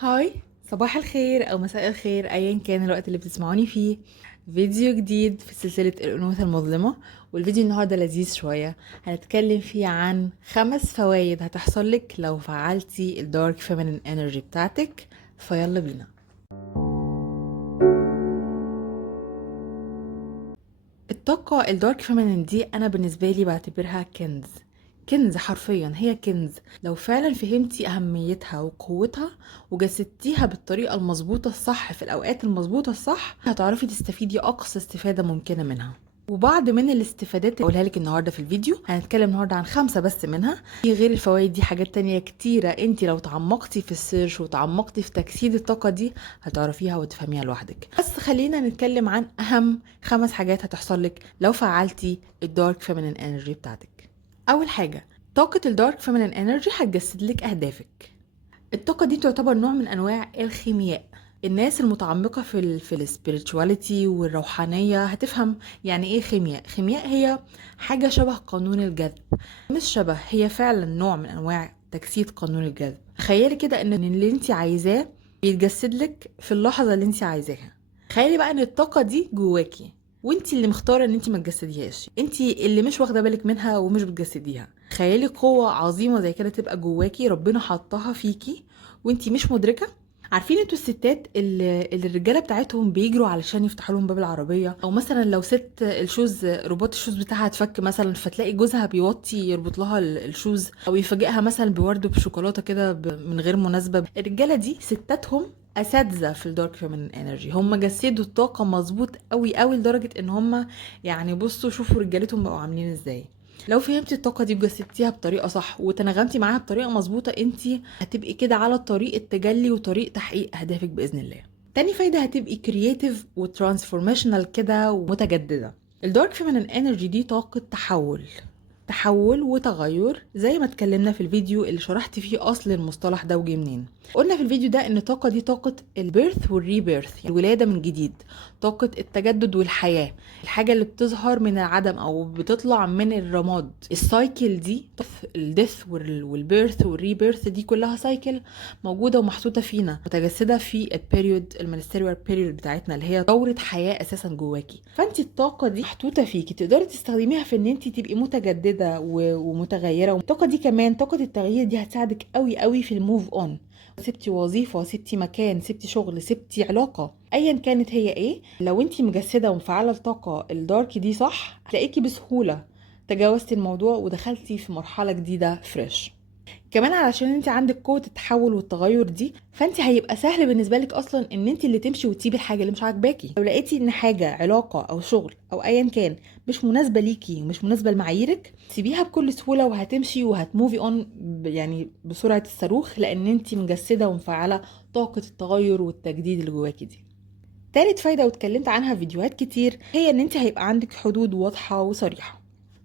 هاي، صباح الخير او مساء الخير ايا كان الوقت اللي بتسمعوني فيه. فيديو جديد في سلسلة الأنوثة المظلمة. والفيديو النهاردة لذيذ شوية، هنتكلم فيه عن 5 فوائد هتحصل لك لو فعلتي الدارك فيمينين انرجي بتاعتك. فيلا بينا. الطاقة الدارك فيمينين دي أنا بالنسبة لي بعتبرها كنز. كنز حرفيا، هي كنز لو فعلا فهمتي أهميتها وقوتها وجسدتيها بالطريقة المظبوطة الصح في الأوقات المظبوطة الصح، هتعرفي تستفيدي أقصى استفادة ممكنة منها. وبعض من الاستفادات اللي هقولها لك النهارده في الفيديو، هنتكلم النهارده عن 5 بس منها. في غير الفوائد دي حاجات تانية كتيرة، انت لو تعمقتي في السيرش وتعمقتي في تجسيد الطاقة دي هتعرفيها وتفهميها لوحدك. بس خلينا نتكلم عن أهم 5 حاجات هتحصل لك لو فعلتي الدارك فيمينين انرجي بتاعتك. اول حاجه، طاقه الدارك فيمينين انرجي هتجسد لك اهدافك. الطاقه دي تعتبر نوع من انواع الخيمياء. الناس المتعمقه في السبيريتشواليتي والروحانيه هتفهم يعني ايه خيمياء. خيمياء هي حاجه شبه قانون الجذب، مش شبه، هي فعلا نوع من انواع تجسيد قانون الجذب. تخيلي كده ان اللي انت عايزاه بيتجسد لك في اللحظه اللي انت عايزاها. تخيلي بقى ان الطاقه دي جواكي وانتي اللي مختاره ان انتي ما تجسديهاش، انتي اللي مش واخده بالك منها ومش بتجسديها. خيالي قوه عظيمه زي كده تبقى جواكي، ربنا حطها فيكي وانتي مش مدركه. عارفين انتوا الستات اللي الرجاله بتاعتهم بيجروا علشان يفتحوا لهم باب العربيه، او مثلا لو ست الشوز رباط الشوز بتاعها اتفك مثلا، فتلاقي جوزها بيوطي يربط لها الشوز، او يفاجئها مثلا بورد بشوكولاته كده من غير مناسبه. الرجاله دي ستاتهم اساتذه في الدارك فيمينين انرجي، هم جسدوا الطاقه مظبوط قوي قوي لدرجه ان هم يعني بصوا شوفوا رجالتهم بقوا عاملين ازاي. لو فهمتي الطاقه دي وجسدتيها بطريقه صح وتناغمتي معاها بطريقه مظبوطه، انت هتبقي كده على طريق التجلي وطريق تحقيق اهدافك باذن الله. تاني فايده، هتبقي كرييتيف وترانسفورميشنال كده ومتجدده. الدارك فيمينين انرجي دي طاقه تحول وتغير، زي ما اتكلمنا في الفيديو اللي شرحت فيه اصل المصطلح ده وجه منين. قلنا في الفيديو ده ان الطاقه دي طاقه البيرث والريبيرث، يعني الولاده من جديد، طاقه التجدد والحياه، الحاجه اللي بتظهر من العدم او بتطلع من الرماد. السايكل دي، الديث والبيرث والريبيرث، دي كلها سايكل موجوده ومحطوطه فينا متجسده في البيريود المينستيريال بيريود بتاعتنا اللي هي دوره حياه اساسا جواكي. فانت الطاقه دي محطوطه فيكي، تقدري تستخدميها في ان انت تبقي متجدده ومتغيره. والطاقه دي كمان، طاقه التغيير دي هتساعدك قوي قوي في الموف اون. سبتي وظيفه، سبتي مكان، سبتي شغل، سبتي علاقه، ايا كانت هي ايه، لو انت مجسده ومفعله الطاقه الدارك دي صح، هتلاقيكي بسهوله تجاوزتي الموضوع ودخلتي في مرحله جديده فريش. كمان علشان انت عندك قوه التحول والتغير دي، فانت هيبقى سهل بالنسبه لك اصلا ان انت اللي تمشي وتسيبي الحاجه اللي مش عاجباكي. لو لقيتي ان حاجه، علاقه او شغل او ايا كان، مش مناسبه ليكي ومش مناسبه لمعاييرك، سيبيها بكل سهوله وهتمشي وهتموفي اون يعني بسرعه الصاروخ، لان انت مجسده ومفعله طاقه التغير والتجديد اللي جواكي دي. تالت فايده واتكلمت عنها في فيديوهات كتير، هي ان انت هيبقى عندك حدود واضحه وصريحه.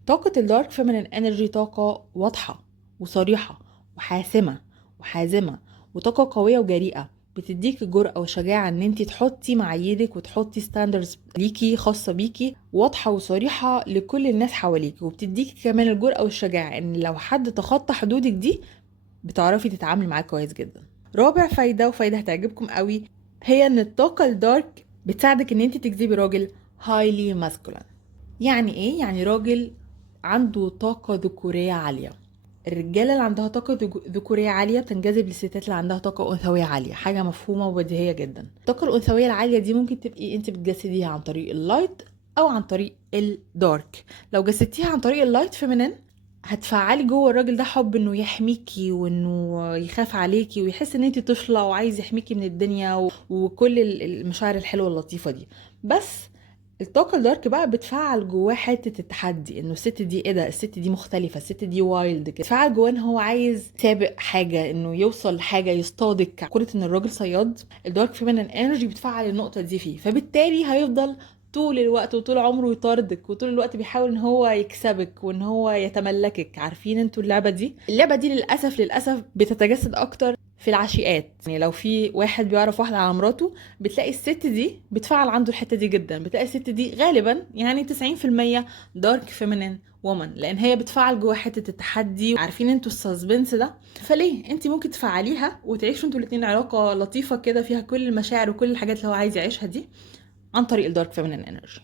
طاقة الدارك فيمينين انرجي طاقة واضحة وصريحة وحاسمة وحازمة، وطاقة قوية وجريئة، بتديك الجرأة والشجاعة ان انت تحطي معاييرك وتحطي ستاندرز ليكي خاصة بيكي، واضحة وصريحة لكل الناس حواليك. وبتديكي كمان الجرأة والشجاعة ان لو حد تخطى حدودك دي بتعرفي تتعاملي معاه كويس جدا. رابع فايدة، وفايدة هتعجبكم قوي، هي ان الطاقة الدارك بتساعدك ان انت تجذبي راجل هايلي ماسكولين. يعني ايه؟ يعني راجل عنده طاقة ذكورية عالية. الرجالة اللي عندها طاقة ذكورية عالية بتنجذب للستات اللي عندها طاقة أنثوية عالية، حاجة مفهومة وبديهية جدا. الطاقة الأنثوية العالية دي ممكن تبقي انت بتجسديها عن طريق اللايت أو عن طريق الدارك. لو جسدتيها عن طريق اللايت فيمينين، هتفعلي جوه الراجل ده حب انه يحميكي وانه يخاف عليكي ويحس ان انت طفلة وعايز يحميكي من الدنيا وكل المشاعر الحلوة اللطيفة دي. بس الطاقة الدارك بقى بتفعل جواه حتة التحدي، انه الست دي ايه ده، الست دي مختلفة، الست دي وايلد كده. بتفعل جواه ان هو عايز سابق حاجة، انه يوصل لحاجة، يصطادك. كرة ان الراجل صياد، الدارك فيمينين انرجي بتفعل النقطة دي فيه، فبالتالي هيفضل طول الوقت وطول عمره يطاردك، وطول الوقت بيحاول ان هو يكسبك وان هو يتملكك. عارفين انتوا اللعبة دي للأسف بتتجسد اكتر في العشيقات. يعني لو في واحد بيعرف واحدة على مراته، بتلاقي الست دي بتفعل عنده الحتة دي جدا، بتلاقي الست دي غالبا يعني 90% دارك فيمينين وومن، لان هي بتفعل جوا حته التحدي. عارفين انتوا السسبنس ده؟ فليه انت ممكن تفعليها وتعيشوا انتوا الاتنين علاقه لطيفه كده فيها كل المشاعر وكل الحاجات اللي هو عايز يعيشها دي عن طريق الدارك فيمينين انرجي.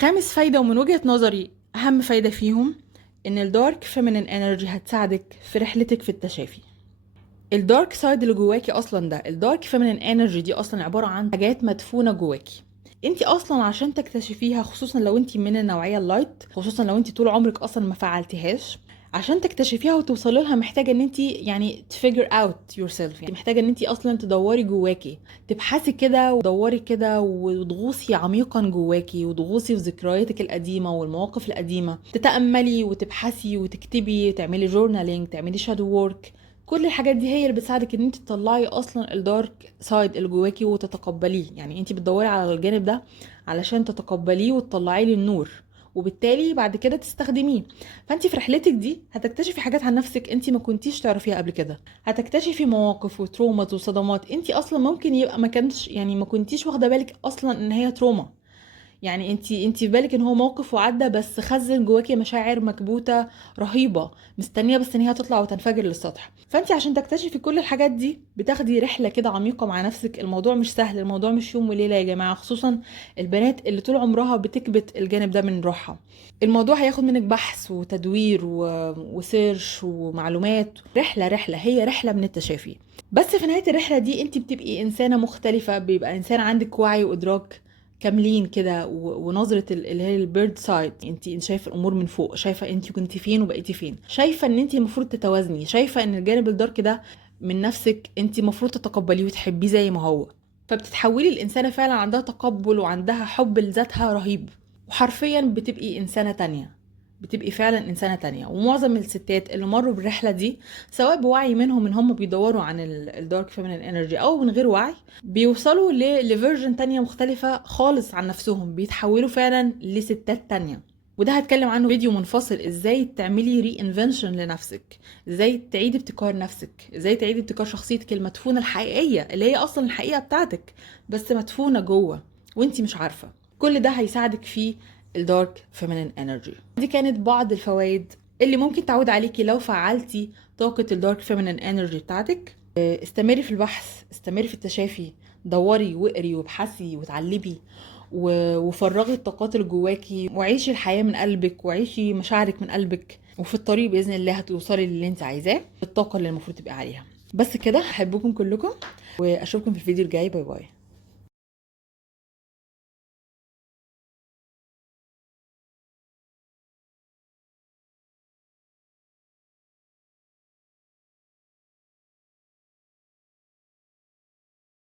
خامس فايده ومن وجهه نظري اهم فايده فيهم، ان الدارك فيمينين انرجي هتساعدك في رحلتك في التشافي. الدارك سايد اللي جواكي اصلا ده، الدارك فيمينين انرجي دي اصلا عباره عن حاجات مدفونه جواكي. انت اصلا عشان تكتشفيها، خصوصا لو انت من النوعيه اللايت، خصوصا لو انت طول عمرك اصلا ما فعلتيهاش، عشان تكتشفيها وتوصلي لها محتاجه ان انت يعني تفيجر اوت يور سيلف. يعني محتاجه ان انت اصلا تدوري جواكي، تبحثي كده ودوري كده وتغوصي عميقا جواكي، وتغوصي في ذكرياتك القديمه والمواقف القديمه، تتاملي وتبحثي وتكتبي، تعملي جورنالينج، تعملي شادو وورك. كل الحاجات دي هي اللي بتساعدك ان انت تطلعي اصلا الدارك سايد اللي جواكي وتتقبليه. يعني انت بتدوري على الجانب ده علشان تتقبليه وتطلعيه للنور، وبالتالي بعد كده تستخدميه. فانت في رحلتك دي هتكتشفي حاجات عن نفسك انت ما كنتيش تعرفيها قبل كده، هتكتشفي مواقف وترومات وصدمات انت اصلا ممكن يبقى ما كانش يعني ما كنتيش واخده بالك اصلا ان هي تروما. يعني انت في بالك ان هو موقف وعدى، بس خزن جواكي مشاعر مكبوته رهيبه مستنيه بس ان هي تطلع وتنفجر للسطح. فانت عشان تكتشفي كل الحاجات دي بتاخدي رحله كده عميقه مع نفسك. الموضوع مش سهل، الموضوع مش يوم وليله يا جماعه، خصوصا البنات اللي طول عمرها بتكبت الجانب ده من روحها. الموضوع هياخد منك بحث وتدوير وسيرش ومعلومات. رحله هي رحله من التشافي. بس في نهايه الرحله دي انت بتبقي انسانه مختلفه، بيبقى انسان عندك وعي وادراك كاملين كده، ونظره اللي هي البيرد سايد. انت شايفه الامور من فوق، شايفه انت كنت فين وبقيتي فين، شايفه ان انت المفروض تتوازني، شايفه ان الجانب الدارك ده من نفسك انت المفروض تتقبليه وتحبيه زي ما هو. فبتتحولي الانسانه فعلا عندها تقبل وعندها حب لذاتها رهيب، وحرفيا بتبقي انسانه تانية، بتبقي فعلا انسانه تانية. ومعظم الستات اللي مروا بالرحله دي، سواء بوعي منهم ان هم بيدوروا عن الدارك فيمينين انرجي او من غير وعي، بيوصلوا لفيرجن تانية مختلفة خالص عن نفسهم، بيتحولوا فعلا لستات تانية. وده هتكلم عنه فيديو منفصل، ازاي تعملي ري انفنشن لنفسك، ازاي تعيدي ابتكار نفسك، ازاي تعيدي ابتكار شخصيتك المدفونة الحقيقية اللي هي اصلا الحقيقة بتاعتك بس مدفونة جوه وانتي مش عارفة. كل ده هيساعدك في الدارك فيمينين انرجي. دي كانت بعض الفوائد اللي ممكن تعود عليكي لو فعلتي طاقة الدارك فيمينين انرجي بتاعتك. استمري في البحث، استمري في التشافي، دوري واقري وابحثي وتعلمي وفرغي الطاقات اللي جواكي، وعيشي الحياة من قلبك، وعيشي مشاعرك من قلبك. وفي الطريق بإذن الله هتوصلي للي انت عايزاه بالطاقة اللي المفروض تبقى عليها. بس كده، احبكم كلكم واشوفكم في الفيديو الجاي. باي باي.